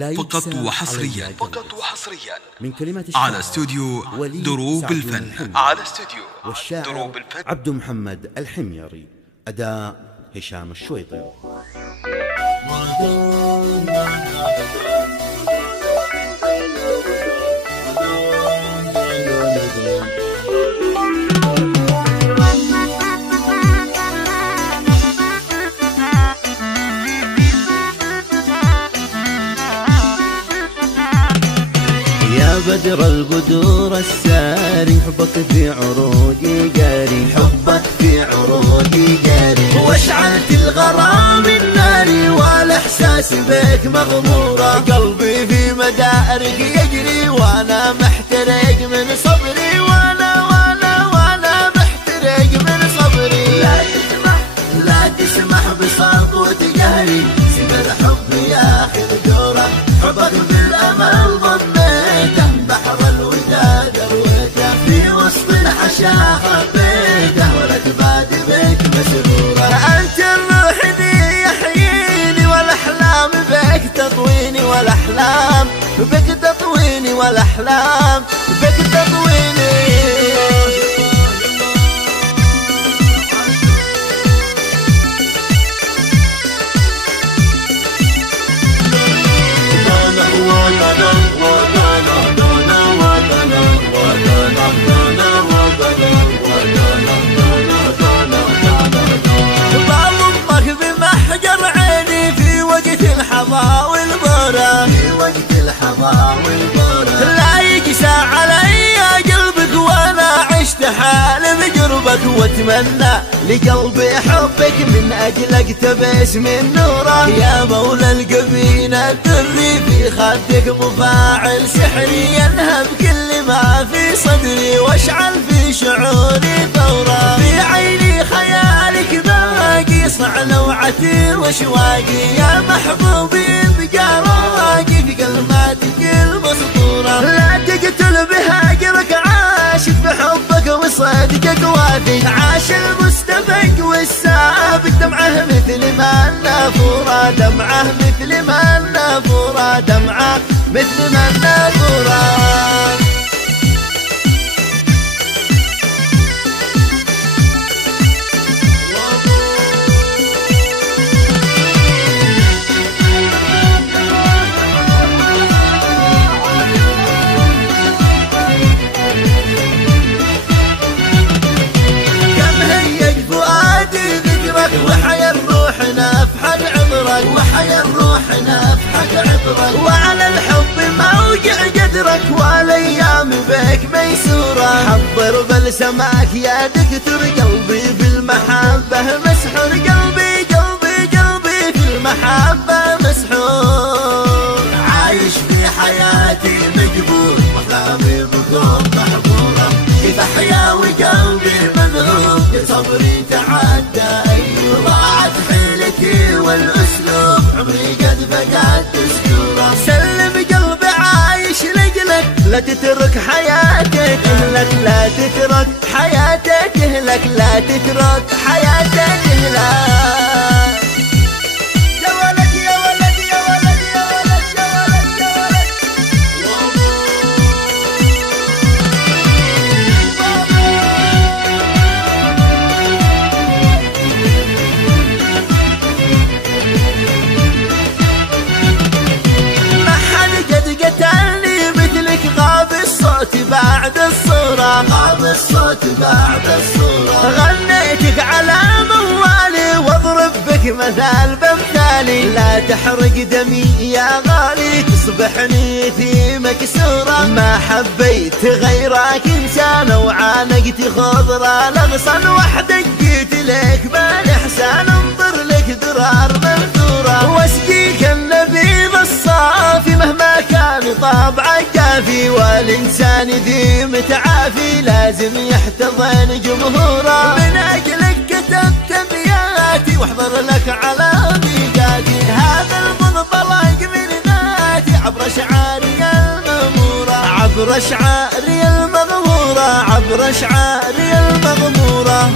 فقط وحصريا من كلمات على استوديو دروب الفن والشاعر عبد محمد الحميري، أداء هشام الشويطي. يا بدر البدور الساري، حبك في عروقي جاري، حبك في عروقي جاري، واشعلت الغرام الناري والاحساس بك مغمورة، قلبي في مدارك يجري وانا محترق من صبري، وانا محترق من صبري. لا تسمح بسطوة قهري، سيب الحب ياخذ دوره، حبك بالامل ضميته، بحر الوداد رويته، في وسط الحشا خبيته، والاكباد بك مسرورة. انت الروح ذي يحييني، والاحلام بك تطويني، والاحلام بك تطويني، والاحلام بك تطويني. بضمك بمحجر عيني في وقت الحظا والبرا، في وقت الحظا والبرا، لا يقسى علي قلبك وانا عشت حال بقربك، واتمنى لقلبي حبك من اجلك تبسم النوره. يا مولى القبيله الدري في خدك مفاعل سحري، ينهب كل ما في صدري واشعل في شعوري ثوره. في عيني خيالك باقي يصنع لوعتي واشواقي، يا محبوبي يبقى رواقي في كلماتك المسطوره. لا تقتل بهاجرك عاشق بحبك وصدقك وافي، عاش المستفق والسابق دمعه مثل ما النافوره، دمعه مثل ما النافوره، دمعه مثل ما النافوره. وحيا الروح نفحة عبرك، وحيا الروح نفحة عبرك، وعلى الحب موجع قدرك، والايام بك ميسورة. حضر بلسماك يا دكتور، قلبي بالمحبة مسحور، قلبي في المحبة مسحور. عايش في حياتي مجبور، واحلامي بكون محظورة، كيف احيا وقلبي منهوب، يا صبري تعدى ضاعت حيلتي والاسلوب، عمري قد فقدت دستوره. سلم قلبي عايش لجلك، لا تترك حياتك تهلك، لا تترك حياتك تهلك، لا تترك حياتك تهلك. يا ولد يا ولد يا ولد يا ولد يا ولد يا ولد. قتلني مثلك، غاب الصوت بعد الصورة، غاب الصوت بعد الصورة. غنيتك على موالي واضرب بك مثال بمثالي، لا تحرق دمي يا غالي، تصبحني في مكسورة. ما حبيت غيرك انسان، وعانقت خضرة لغصن، وحدك جيت لك بالاحسان، انظر لك درار منثورة. واسقيك النبيذ الصافي مهما كان طابعك كافي، والإنسان ذي متعافي لازم يحتضن جمهوره. من أجلك كتبت أبياتي، واحضر لك على ميقاتي، هذا المنطلق من ذاتي، عبر أشعاري المغمورة، عبر أشعاري المغمورة، عبر أشعاري المغمورة.